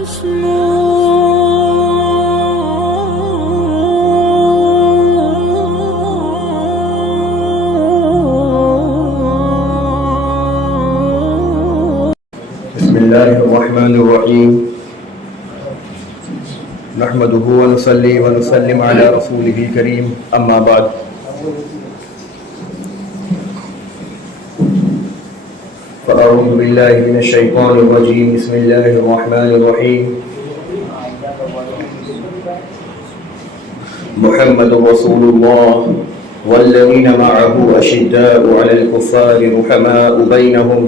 بسم الله الرحمن الرحيم نحمده ونصلي ونسلم على رسوله الكريم أما بعد فأعوذ بالله من الشيطان الرجيم بسم الله الرحمن الرحيم محمد رسول الله والذين معه أشداء على الكفار رحماء بينهم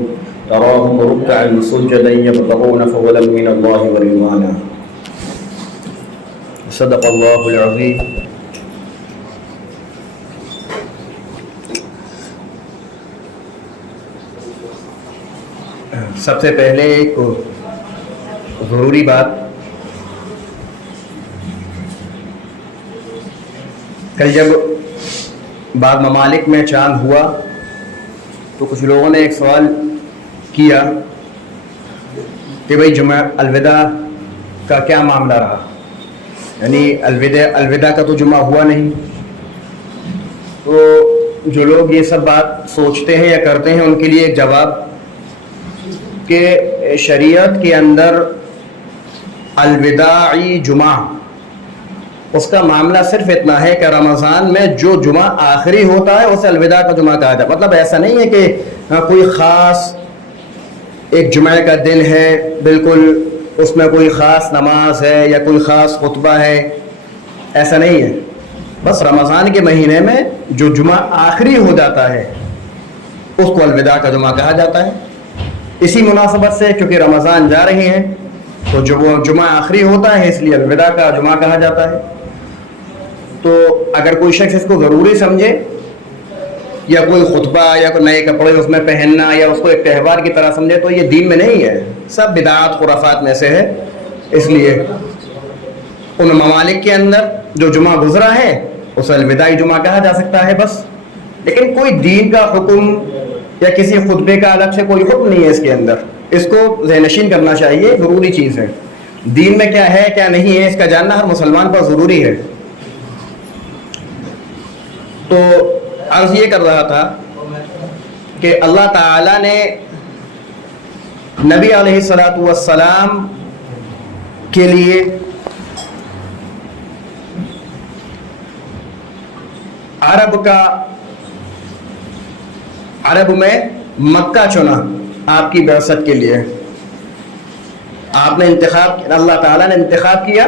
تراهم ركعا سجدا يبتغون فضلا من الله ورضوانا صدق الله العظيم. سب سے پہلے ایک ضروری بات، کل جب بعض ممالک میں چاند ہوا تو کچھ لوگوں نے ایک سوال کیا کہ بھئی جمعہ الوداع کا کیا معاملہ رہا، یعنی الوداع کا تو جمعہ ہوا نہیں. تو جو لوگ یہ سب بات سوچتے ہیں یا کرتے ہیں ان کے لیے ایک جواب کہ شریعت کے اندر الوداعی جمعہ اس کا معاملہ صرف اتنا ہے کہ رمضان میں جو جمعہ آخری ہوتا ہے اسے الوداع کا جمعہ کہا جاتا ہے. مطلب ایسا نہیں ہے کہ کوئی خاص ایک جمعہ کا دن ہے، بالکل اس میں کوئی خاص نماز ہے یا کوئی خاص خطبہ ہے، ایسا نہیں ہے. بس رمضان کے مہینے میں جو جمعہ آخری ہو جاتا ہے اس کو الوداع کا جمعہ کہا جاتا ہے. اسی مناسبت سے چونکہ رمضان جا رہے ہیں تو جو وہ جمعہ آخری ہوتا ہے اس لیے الوداع کا جمعہ کہا جاتا ہے. تو اگر کوئی شخص اس کو ضروری سمجھے یا کوئی خطبہ یا کوئی نئے کپڑے اس میں پہننا یا اس کو ایک تہوار کی طرح سمجھے تو یہ دین میں نہیں ہے، سب بدعات خرافات میں سے ہے. اس لیے ان ممالک کے اندر جو جمعہ گزرا ہے اسے الوداعی جمعہ کہا جا سکتا ہے بس، لیکن کوئی دین کا حکم یا کسی خطبے کا الگ سے کوئی حکم نہیں ہے اس کے اندر. اس کو ذہن نشین کرنا چاہیے، ضروری چیز ہے. دین میں کیا ہے کیا نہیں ہے اس کا جاننا ہر مسلمان پر ضروری ہے. تو عرض یہ کر رہا تھا کہ اللہ تعالیٰ نے نبی علیہ الصلوۃ والسلام کے لیے عرب میں مکہ چنا آپ کی بعثت کے لیے. آپ نے اللہ تعالیٰ نے انتخاب کیا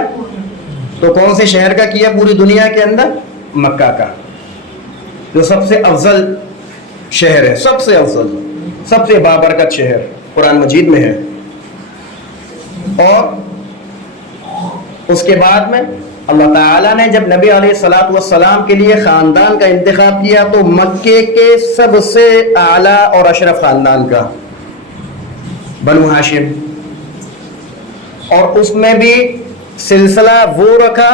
تو کون سے شہر کا کیا پوری دنیا کے اندر؟ مکہ کا، جو سب سے افضل شہر ہے، سب سے افضل، سب سے بابرکت شہر قرآن مجید میں ہے. اور اس کے بعد میں اللہ تعالیٰ نے جب نبی علیہ الصلوۃ والسلام کے لیے خاندان کا انتخاب کیا تو مکے کے سب سے اعلیٰ اور اشرف خاندان کا، بنو ہاشم، اور اس میں بھی سلسلہ وہ رکھا،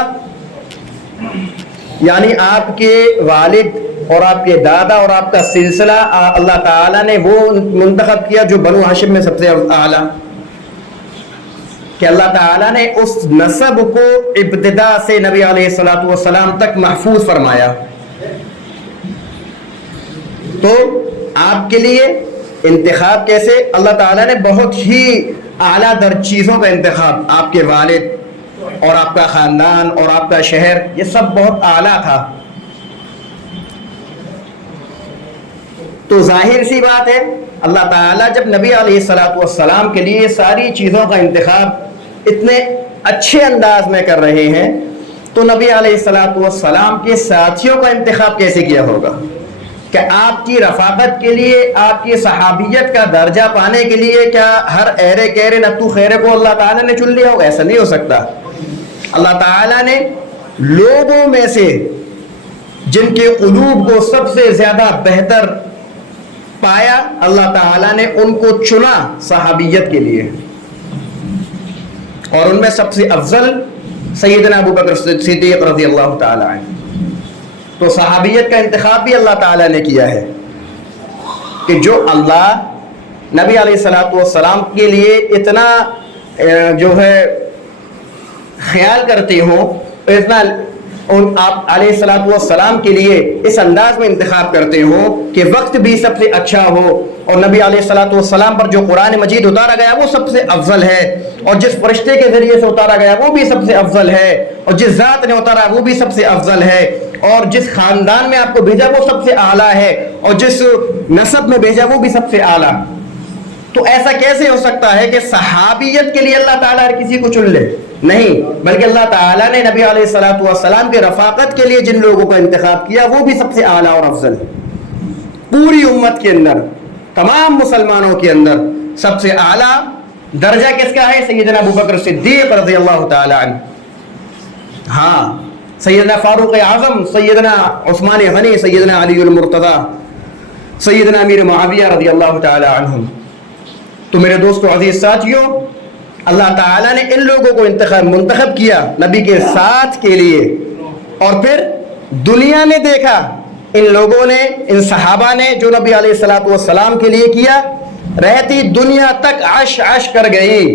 یعنی آپ کے والد اور آپ کے دادا اور آپ کا سلسلہ اللہ تعالیٰ نے وہ منتخب کیا جو بنو ہاشم میں سب سے اعلیٰ، کہ اللہ تعالیٰ نے اس نسب کو ابتدا سے نبی علیہ الصلوۃ والسلام تک محفوظ فرمایا. تو آپ کے لیے انتخاب کیسے؟ اللہ تعالیٰ نے بہت ہی اعلیٰ در چیزوں کا انتخاب، آپ کے والد اور آپ کا خاندان اور آپ کا شہر، یہ سب بہت اعلیٰ تھا. تو ظاہر سی بات ہے اللہ تعالیٰ جب نبی علیہ الصلوۃ والسلام کے لیے ساری چیزوں کا انتخاب اتنے اچھے انداز میں کر رہے ہیں تو نبی علیہ الصلوۃ والسلام کے ساتھیوں کا انتخاب کیسے کیا ہوگا؟ کہ آپ کی رفاقت کے لیے، آپ کی صحابیت کا درجہ پانے کے لیے کیا ہر ایرے کیرے نتو خیرے کو اللہ تعالیٰ نے چن لیا ہوگا؟ ایسا نہیں ہو سکتا. اللہ تعالیٰ نے لوگوں میں سے جن کے قلوب کو سب سے زیادہ بہتر پایا، اللہ تعالیٰ نے ان کو چنا صحابیت کے لیے، اور ان میں سب سے افضل سیدنا ابو بکر صدیق رضی اللہ تعالیٰ عنہ. تو صحابیت کا انتخاب بھی اللہ تعالیٰ نے کیا ہے کہ جو اللہ نبی علیہ الصلوۃ والسلام کے لیے اتنا جو ہے خیال کرتے ہوں، اتنا آپ علیہ الصلوۃ والسلام کے لیے اس انداز میں انتخاب کرتے ہو کہ وقت بھی سب سے اچھا ہو، اور نبی علیہ الصلوۃ والسلام پر جو قرآن مجید اتارا گیا وہ سب سے افضل ہے، اور جس فرشتے کے ذریعے سے اتارا گیا وہ بھی سب سے افضل ہے، اور جس ذات نے اتارا وہ بھی سب سے افضل ہے، اور جس خاندان میں آپ کو بھیجا وہ سب سے اعلیٰ ہے، اور جس نسب میں بھیجا وہ بھی سب سے اعلیٰ۔ تو ایسا کیسے ہو سکتا ہے کہ صحابیت کے لیے اللہ تعالیٰ ہر کسی کو چن لے؟ نہیں، بلکہ اللہ تعالیٰ نے نبی علیہ الصلوۃ والسلام کے رفاقت کے لیے جن لوگوں کا انتخاب کیا وہ بھی سب سے اعلیٰ اور افضل ہے۔ پوری امت کے اندر، تمام مسلمانوں کے اندر سب سے اعلیٰ درجہ کس کا ہے؟ سیدنا ابوبکر صدیق رضی اللہ تعالیٰ عنہ۔ ہاں، سیدنا فاروق اعظم، سیدنا عثمان غنی، سیدنا علی المرتضی، سیدنا امیر معاویہ رضی اللہ تعالیٰ عنہم۔ تو میرے دوستو عزیز ساتھیوں، اللہ تعالیٰ نے ان لوگوں کو منتخب کیا نبی کے ساتھ کے لیے، اور پھر دنیا نے دیکھا ان لوگوں نے، ان صحابہ نے جو نبی علیہ الصلوۃ والسلام کے لیے کیا، رہتی دنیا تک عش عش کر گئی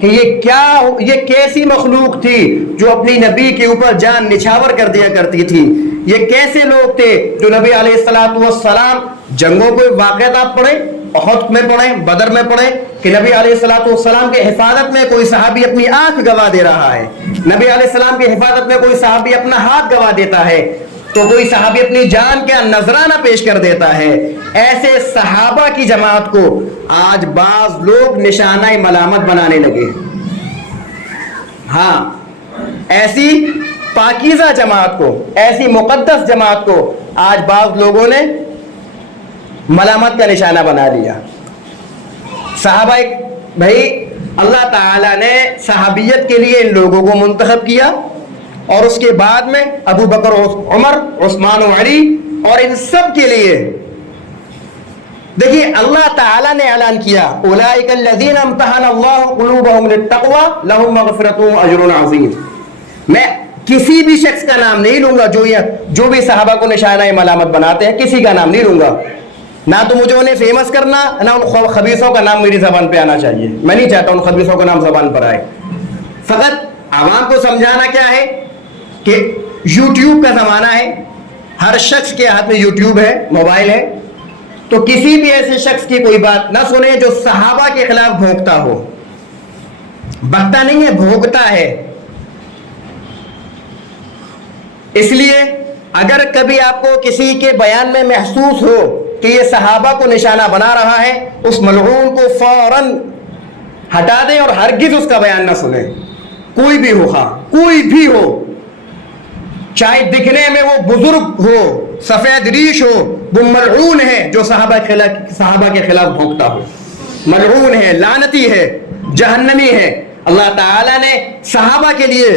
کہ یہ کیسی مخلوق تھی جو اپنی نبی کے اوپر جان نچھاور کر دیا کرتی تھی، یہ کیسے لوگ تھے جو نبی علیہ الصلوۃ والسلام جنگوں کو واقعات آپ پڑھیں، احد میں پڑھیں، بدر میں پڑھیں کہ نبی علیہ الصلوۃ والسلام کے حفاظت میں کوئی صحابی اپنی آنکھ گوا دے رہا ہے، نبی علیہ السلام کی حفاظت میں کوئی صحابی اپنا ہاتھ گوا دیتا ہے، تو کوئی صحابی اپنی جان کا نذرانہ پیش کر دیتا ہے۔ ایسے صحابہ کی جماعت کو آج بعض لوگ نشانہ ملامت بنانے لگے۔ ہاں، ایسی پاکیزہ جماعت کو، ایسی مقدس جماعت کو آج بعض لوگوں نے ملامت کا نشانہ بنا لیا۔ صحابہ، بھائی اللہ تعالیٰ نے صحابیت کے لیے ان لوگوں کو منتخب کیا، اور اس کے بعد میں ابو بکر، عمر، عثمان و علی، اور ان سب کے لیے دیکھیے اللہ تعالیٰ نے اعلان کیا اولئک الذین امتحن اللہ قلوبہم للتقوی لہم مغفرۃ واجر عظیم۔ میں کسی بھی شخص کا نام نہیں لوں گا جو بھی صحابہ کو نشانہ ملامت بناتے ہیں، کسی کا نام نہیں لوں گا، نہ تو مجھے انہیں فیمس کرنا، نہ ان خبیثوں کا نام میری زبان پہ آنا چاہیے، میں نہیں چاہتا ان خبیثوں کا نام زبان پر آئے۔ فقط عوام کو سمجھانا کیا ہے کہ یوٹیوب کا زمانہ ہے، ہر شخص کے ہاتھ میں یوٹیوب ہے، موبائل ہے، تو کسی بھی ایسے شخص کی کوئی بات نہ سنیں جو صحابہ کے خلاف بھونکتا ہو۔ بکتا نہیں ہے، بھونکتا ہے۔ اس لیے اگر کبھی آپ کو کسی کے بیان میں محسوس ہو کہ یہ صحابہ کو نشانہ بنا رہا ہے، اس ملعون کو فوراً ہٹا دیں اور ہرگز اس کا بیان نہ سنیں، کوئی بھی ہو، کوئی بھی ہو، چاہے دکھنے میں وہ بزرگ ہو، سفید ریش ہو، وہ ملعون ہے جو صحابہ کے خلاف بھونکتا ہو، ملعون ہے، لعنتی ہے، جہنمی ہے۔ اللہ تعالیٰ نے صحابہ کے لیے،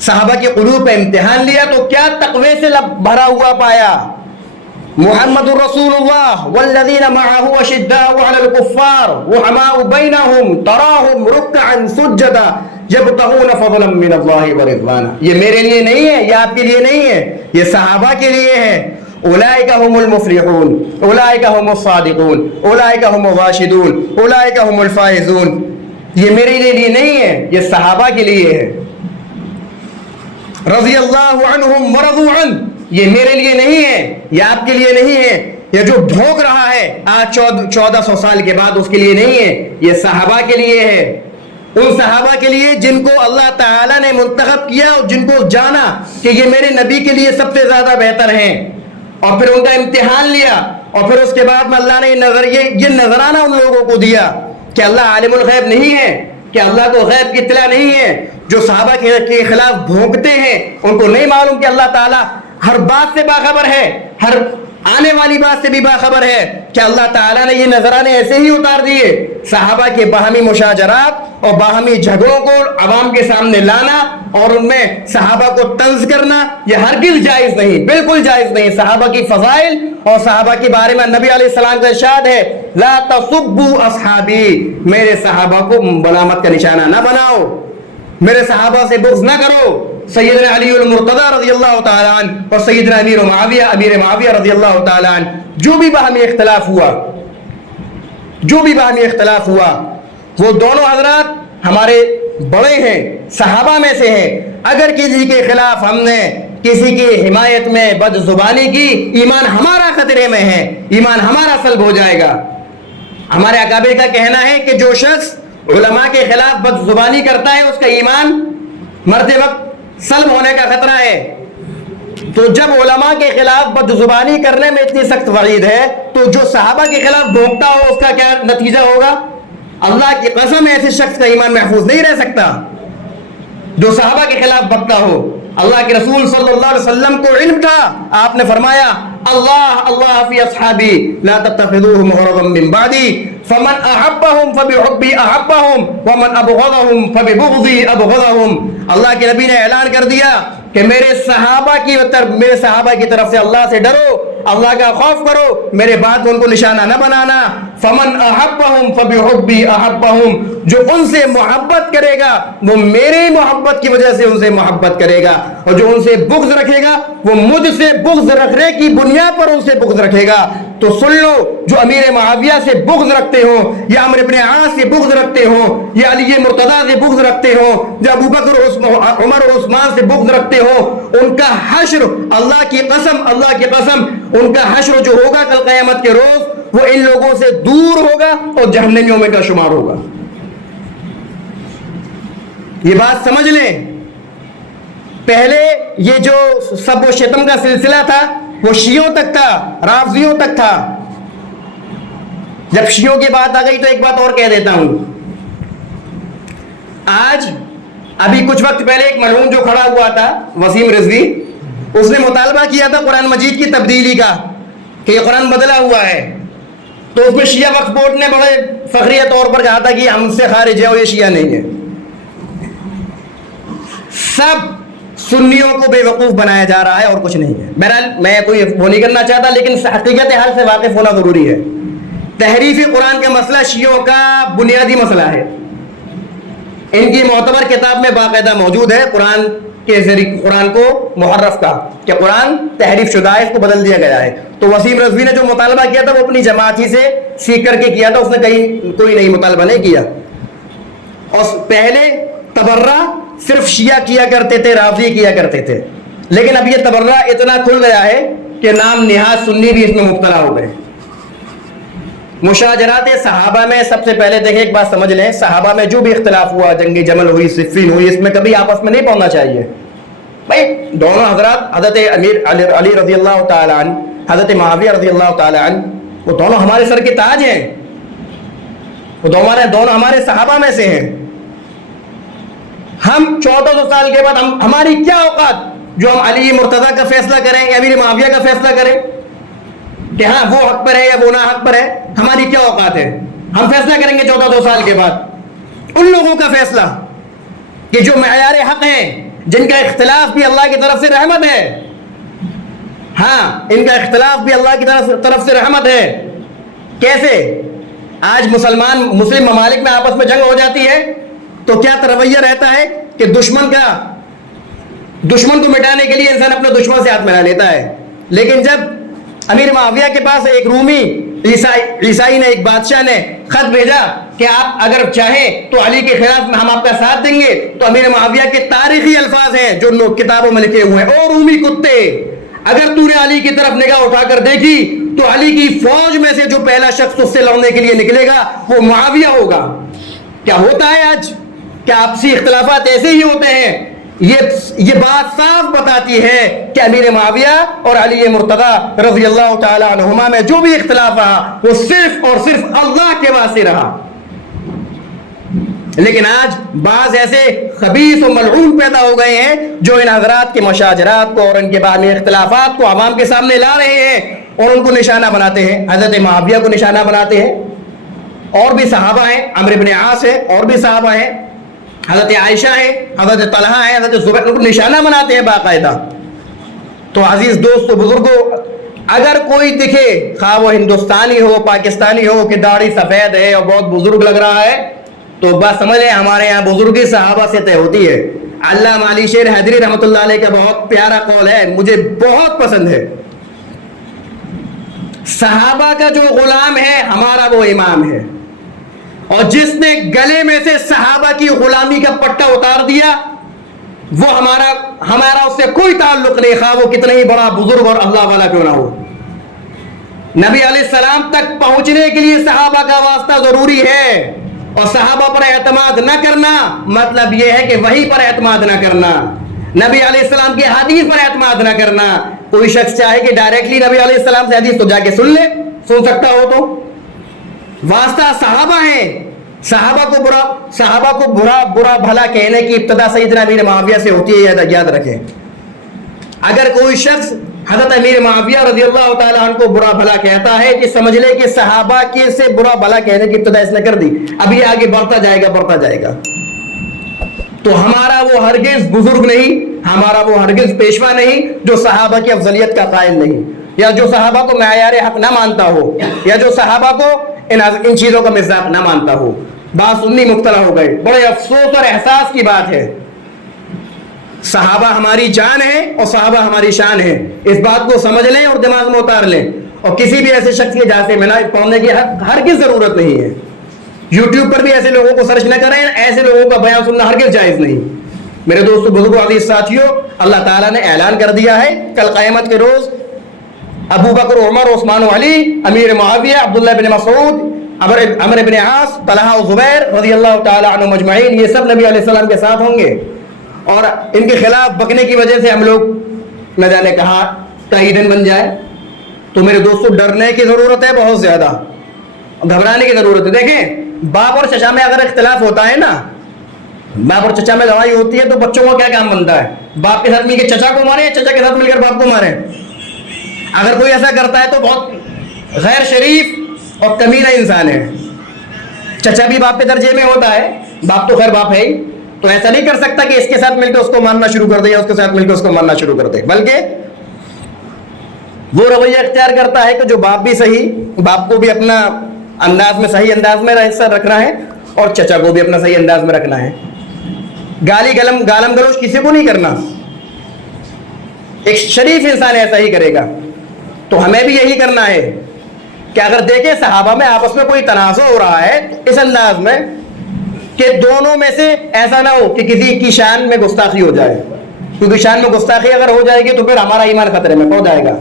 صحابہ کے قلوب پہ امتحان لیا تو کیا تقوی سے بھرا ہوا پایا۔ محمد الرسول اللہ والذین معه اشداء علی الکفار رحماء بینہم تراہم رکعا سجدا یبتغون فضلا من اللہ ورضوانا۔ یہ میرے لیے نہیں ہے، یہ آپ کے لیے نہیں ہے، یہ صحابہ کے لیے ہے۔ اولئک هم المفلحون، اولئک هم الصادقون، اولئک هم الراشدون، اولئک هم الفائزون۔ یہ میرے لیے نہیں ہے، یہ صحابہ کے لیے ہے۔ رضی اللہ عنہم ورضوا عنہ، یہ میرے لیے نہیں ہے، یہ آپ کے لیے نہیں ہے۔ یہ جو بھونک رہا ہے آج 1400 سال کے بعد، اس کے لیے نہیں ہے، یہ صحابہ کے لیے ہے۔ ان صحابہ کے لیے جن کو اللہ تعالیٰ نے منتخب کیا اور جن کو جانا کہ یہ میرے نبی کے لیے سب سے زیادہ بہتر ہیں، اور پھر ان کا امتحان لیا، اور پھر اس کے بعد میں اللہ نے یہ نذرانہ ان لوگوں کو دیا کہ اللہ عالم الغیب نہیں ہے، کہ اللہ کو غیب کی اطلاع نہیں ہے۔ جو صحابہ کے خلاف بھونکتے ہیں ان کو نہیں معلوم کہ اللہ تعالیٰ ہر بات سے باخبر ہے، ہر آنے والی بات سے بھی باخبر ہے، کہ اللہ تعالیٰ نے یہ نذرانے ایسے ہی اتار دیے۔ صحابہ کے باہمی مشاجرات اور باہمی جھگڑوں کو عوام کے سامنے لانا اور ان میں صحابہ کو طنز کرنا، یہ ہرگز جائز نہیں، بالکل جائز نہیں۔ صحابہ کی فضائل اور صحابہ کے بارے میں نبی علیہ السلام کا ارشاد ہے، لا تسبوا اصحابی، میرے صحابہ کو ملامت کا نشانہ نہ بناؤ، میرے صحابہ سے بغض نہ کرو۔ سیدنا علی المرتضی رضی اللہ تعالیٰ عنہ اور سیدنا امیر معاویہ رضی اللہ تعالیٰ عنہ، جو بھی باہمی اختلاف ہوا، وہ دونوں حضرات ہمارے بڑے ہیں، صحابہ میں سے ہیں، اگر کسی کے خلاف ہم نے کسی کی حمایت میں بد زبانی کی، ایمان ہمارا خطرے میں ہے، ایمان ہمارا سلب ہو جائے گا۔ ہمارے اکابر کا کہنا ہے کہ جو شخص علماء کے خلاف بد زبانی کرتا ہے اس کا ایمان مرتے وقت سلب ہونے کا خطرہ ہے۔ تو جب علماء کے خلاف بد زبانی کرنے میں اتنی سخت وعید ہے تو جو صحابہ کے خلاف بھونکتا ہو اس کا کیا نتیجہ ہوگا؟ اللہ کی قسم ایسے شخص کا ایمان محفوظ نہیں رہ سکتا جو صحابہ کے خلاف بکتا ہو۔ اللہ کے رسول صلی اللہ علیہ وسلم کو علم تھا، آپ نے فرمایا اللہ فی اصحابی لا تتخذوهم غرضا من بعدی فمن احبهم فبحبی احبهم ومن ابغضهم فببغضی ابغضهم۔ اللہ کے نبی نے اعلان کر دیا کہ میرے صحابہ کی طرف سے اللہ سے ڈرو، اللہ کا خوف کرو، میرے بات ان کو نشانہ نہ بنانا۔ فمن احبهم فبحبی احبهم، جو ان سے محبت کرے گا وہ میری محبت کی وجہ سے ان سے محبت کرے گا، اور جو ان سے بغض رکھے گا وہ مجھ سے بغض رکھنے کی بنیاد پر ان سے بغض رکھے گا۔ تو سن لو، جو امیر معاویہ سے بغض رکھتے ہوں، یا عمرو بن عاص سے بغض رکھتے ہوں، یا علی مرتضیٰ سے بغض رکھتے ہوں، یا ابوبکر عمر اور عثمان سے بغض رکھتے ہوں، ان کا حشر اللہ کی قسم ان کا حشر جو ہوگا کل قیامت کے روز وہ ان لوگوں سے دور ہوگا اور جہنمیوں میں کا شمار ہوگا۔ یہ بات سمجھ لیں۔ پہلے یہ جو سب و شتم کا سلسلہ تھا وہ شیعوں تک تھا، رافضیوں تک تھا۔ جب شیعوں کی بات آ گئی تو ایک بات اور کہہ دیتا ہوں۔ آج ابھی کچھ وقت پہلے ایک مرحوم جو کھڑا ہوا تھا وسیم رضوی، اس نے مطالبہ کیا تھا قرآن مجید کی تبدیلی کا کہ یہ قرآن بدلا ہوا ہے، تو اس میں شیعہ وقف بورڈ نے بڑے فخریہ طور پر کہا تھا کہ ہم سے خارج ہے اور یہ شیعہ نہیں ہے۔ سب سنیوں کو بے وقوف بنایا جا رہا ہے اور کچھ نہیں ہے۔ بہرحال میں کوئی وہ نہیں کرنا چاہتا، لیکن حقیقت حال سے واقف ہونا ضروری ہے۔ تحریف قرآن کا مسئلہ شیعوں کا بنیادی مسئلہ ہے۔ ان کی معتبر کتاب میں باقاعدہ موجود ہے قرآن کے ذریعے قرآن کو محرف کا، کہ قرآن تحریف شدہ ہے، اس کو بدل دیا گیا ہے۔ تو وسیم رضوی نے جو مطالبہ کیا تھا وہ اپنی جماعت ہی سے سیکھ کر کے کیا تھا، اس نے کہیں کوئی نئی مطالبہ نہیں کیا۔ اور پہلے تبرہ صرف شیعہ کیا کرتے تھے، رافضی کیا کرتے تھے، لیکن اب یہ تبرہ اتنا کھل گیا ہے کہ نام نہاد سنی بھی اس میں مبتلا ہو گئے۔ مشاجرات صحابہ میں سب سے پہلے دیکھیں، ایک بات سمجھ لیں، صحابہ میں جو بھی اختلاف ہوا، جنگ جمل ہوئی، صفین ہوئی، اس میں کبھی آپس میں نہیں پڑنا چاہیے بھائی۔ دونوں حضرات، حضرت امیر علی رضی اللہ تعالی عنہ، حضرت معاویہ رضی اللہ تعالی عنہ، وہ دونوں ہمارے سر کے تاج ہیں، وہ دونوں ہمارے صحابہ میں سے ہیں۔ ہم 1400 سال کے بعد ہماری کیا اوقات جو ہم علی مرتضیٰ کا فیصلہ کریں یا امیر معاویہ کا فیصلہ کریں کہ ہاں وہ حق پر ہے یا وہ نہ حق پر ہے؟ ہماری کیا اوقات ہے؟ ہم فیصلہ کریں گے 1400 سال کے بعد ان لوگوں کا فیصلہ کہ جو معیار حق ہیں، جن کا اختلاف بھی اللہ کی طرف سے رحمت ہے۔ ہاں، ان کا اختلاف بھی اللہ کی طرف سے رحمت ہے۔ کیسے؟ آج مسلم ممالک میں آپس میں جنگ ہو جاتی ہے تو کیا رویہ رہتا ہے کہ دشمن کو مٹانے کے لیے انسان اپنے دشمن سے ہاتھ ملا لیتا ہے۔ لیکن جب امیر معاویہ کے پاس ایک رومی عیسائی نے، ایک بادشاہ نے خط بھیجا کہ آپ اگر چاہیں تو علی کے خلاف میں ہم آپ کا ساتھ دیں گے، تو امیر معاویہ کے تاریخی الفاظ ہیں جو کتابوں میں لکھے ہوئے ہیں، او رومی کتے، اگر تو نے علی کی طرف نگاہ اٹھا کر دیکھی تو علی کی فوج میں سے جو پہلا شخص اس سے لڑنے کے لیے نکلے گا وہ معاویہ ہوگا۔ کیا ہوتا ہے آج؟ کیا آپسی اختلافات ایسے ہی ہوتے ہیں؟ یہ بات صاف بتاتی ہے کہ امیر معاویہ اور علی مرتضیٰ رضی اللہ تعالی عنہما میں جو بھی اختلاف رہا وہ صرف اور صرف اللہ کے واسطے رہا۔ لیکن آج بعض ایسے خبیث و ملعون پیدا ہو گئے ہیں جو ان حضرات کے مشاجرات کو اور ان کے باہمی اختلافات کو عوام کے سامنے لا رہے ہیں اور ان کو نشانہ بناتے ہیں۔ حضرت معاویہ کو نشانہ بناتے ہیں، اور بھی صحابہ ہیں، عمرو بن عاص ہے، اور بھی صحابہ ہیں، حضرت عائشہ ہے، حضرت طلحہ ہے، حضرت زبیر، ان کو نشانہ بناتے ہیں باقاعدہ۔ تو عزیز دوستو، بزرگوں، اگر کوئی دکھے، خواہ وہ ہندوستانی ہو، پاکستانی ہو، کہ داڑھی سفید ہے اور بہت بزرگ لگ رہا ہے، تو بس سمجھ لیں ہمارے یہاں بزرگی صحابہ سے طے ہوتی ہے۔ علامہ علی شیر حیدری رحمۃ اللہ علیہ کا بہت پیارا قول ہے، مجھے بہت پسند ہے، صحابہ کا جو غلام ہے ہمارا وہ امام ہے، اور جس نے گلے میں سے صحابہ کی غلامی کا پٹا اتار دیا وہ ہمارا اس سے کوئی تعلق نہیں، خواہ وہ کتنا ہی بڑا بزرگ اور اللہ والا کیوں نہ ہو۔ نبی علیہ السلام تک پہنچنے کے لیے صحابہ کا واسطہ ضروری ہے، اور صحابہ پر اعتماد نہ کرنا مطلب یہ ہے کہ وحی پر اعتماد نہ کرنا، نبی علیہ السلام کی حدیث پر اعتماد نہ کرنا۔ کوئی شخص چاہے کہ ڈائریکٹلی نبی علیہ السلام سے حدیث تو جا کے سن سکتا ہو، تو واسطہ صحابہ ہیں۔ صحابہ کو برا بھلا کہنے کی ابتدا سیدنا امیر معاویہ سے ہوتی ہے، یاد رکھیں۔ اگر کوئی شخص حضرت امیر معاویہ رضی اللہ تعالیٰ عنہ کو برا بھلا کہتا ہے کہ سمجھ لے کہ صحابہ کے سے برا بھلا کہنے کی ابتدا اس نے کر دی، اب یہ آگے بڑھتا جائے گا۔ تو ہمارا وہ ہرگز بزرگ نہیں، ہمارا وہ ہرگز پیشوا نہیں جو صحابہ کی افضلیت کا قائل نہیں، یا جو صحابہ کو معیار حق نہ مانتا ہو، یا جو صحابہ کو ان چیزوں کا مصداق نہ مانتا ہو۔ بات سنی مبتلا ہو گئے، بڑے افسوس اور احساس کی بات ہے۔ صحابہ ہماری جان ہے اور صحابہ ہماری شان ہے، اس بات کو سمجھ لیں اور دماغ میں اتار لیں، اور کسی بھی ایسے شخص کے جہاں سے میں پڑھنے کی ہرگز ضرورت نہیں ہے۔ یوٹیوب پر بھی ایسے لوگوں کو سرچ نہ کریں، ایسے لوگوں کا بیان سننا ہرگز جائز نہیں۔ میرے دوستو، بزرگوں، عزیز ساتھیوں، اللہ تعالیٰ نے اعلان کر دیا ہے کل قیامت کے روز ابو بکر، عمر، عثمان و علی، امیر معاویہ، عبداللہ بن مسعود، عمر بن عاص، طلحہ و زبیر رضی اللہ تعالیٰ عنہ مجمعین، یہ سب نبی علیہ السلام کے ساتھ ہوں گے، اور ان کے خلاف بکنے کی وجہ سے ہم لوگ نہ جانے کہاں تہیدن بن جائے۔ تو میرے دوستو، ڈرنے کی ضرورت ہے، بہت زیادہ گھبرانے کی ضرورت ہے۔ دیکھیں، باپ اور چچا میں اگر اختلاف ہوتا ہے نا، باپ اور چچا میں لڑائی ہوتی ہے تو بچوں کو کیا کام بنتا ہے؟ باپ کے ساتھ مل کے چچا کو مارے، چچا کے ساتھ مل کر باپ کو مارے۔ اگر کوئی ایسا کرتا ہے تو بہت غیر شریف اور کمینہ انسان ہے۔ چچا بھی باپ کے درجے میں ہوتا ہے، باپ تو خیر باپ ہے ہی، تو ایسا نہیں کر سکتا کہ اس کے ساتھ مل کے اس کو مارنا شروع کر دے یا اس کے ساتھ مل کے اس کو مارنا شروع کر دے، بلکہ وہ رویہ اختیار کرتا ہے کہ جو باپ بھی صحیح، باپ کو بھی اپنا انداز میں، صحیح انداز میں رکھنا ہے، اور چچا کو بھی اپنا صحیح انداز میں رکھنا ہے۔ گالم گلوچ کسی کو نہیں کرنا، ایک شریف انسان ایسا ہی کرے گا۔ تو ہمیں بھی یہی کرنا ہے کہ اگر دیکھیں صحابہ میں آپس میں کوئی تنازع ہو رہا ہے اس انداز میں کہ دونوں میں سے ایسا نہ ہو کہ کسی کی شان میں گستاخی ہو جائے، کیونکہ شان میں گستاخی اگر ہو جائے گی تو پھر ہمارا ایمان خطرے میں پڑ جائے گا۔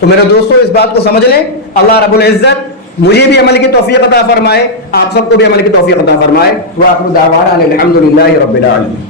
تو میرے دوستو، اس بات کو سمجھ لیں، اللہ رب العزت مجھے بھی عمل کی توفیق عطا فرمائے، آپ سب کو بھی عمل کی توفیق عطا فرمائے۔ وآخر دعوانا الحمدللہ رب العالمین۔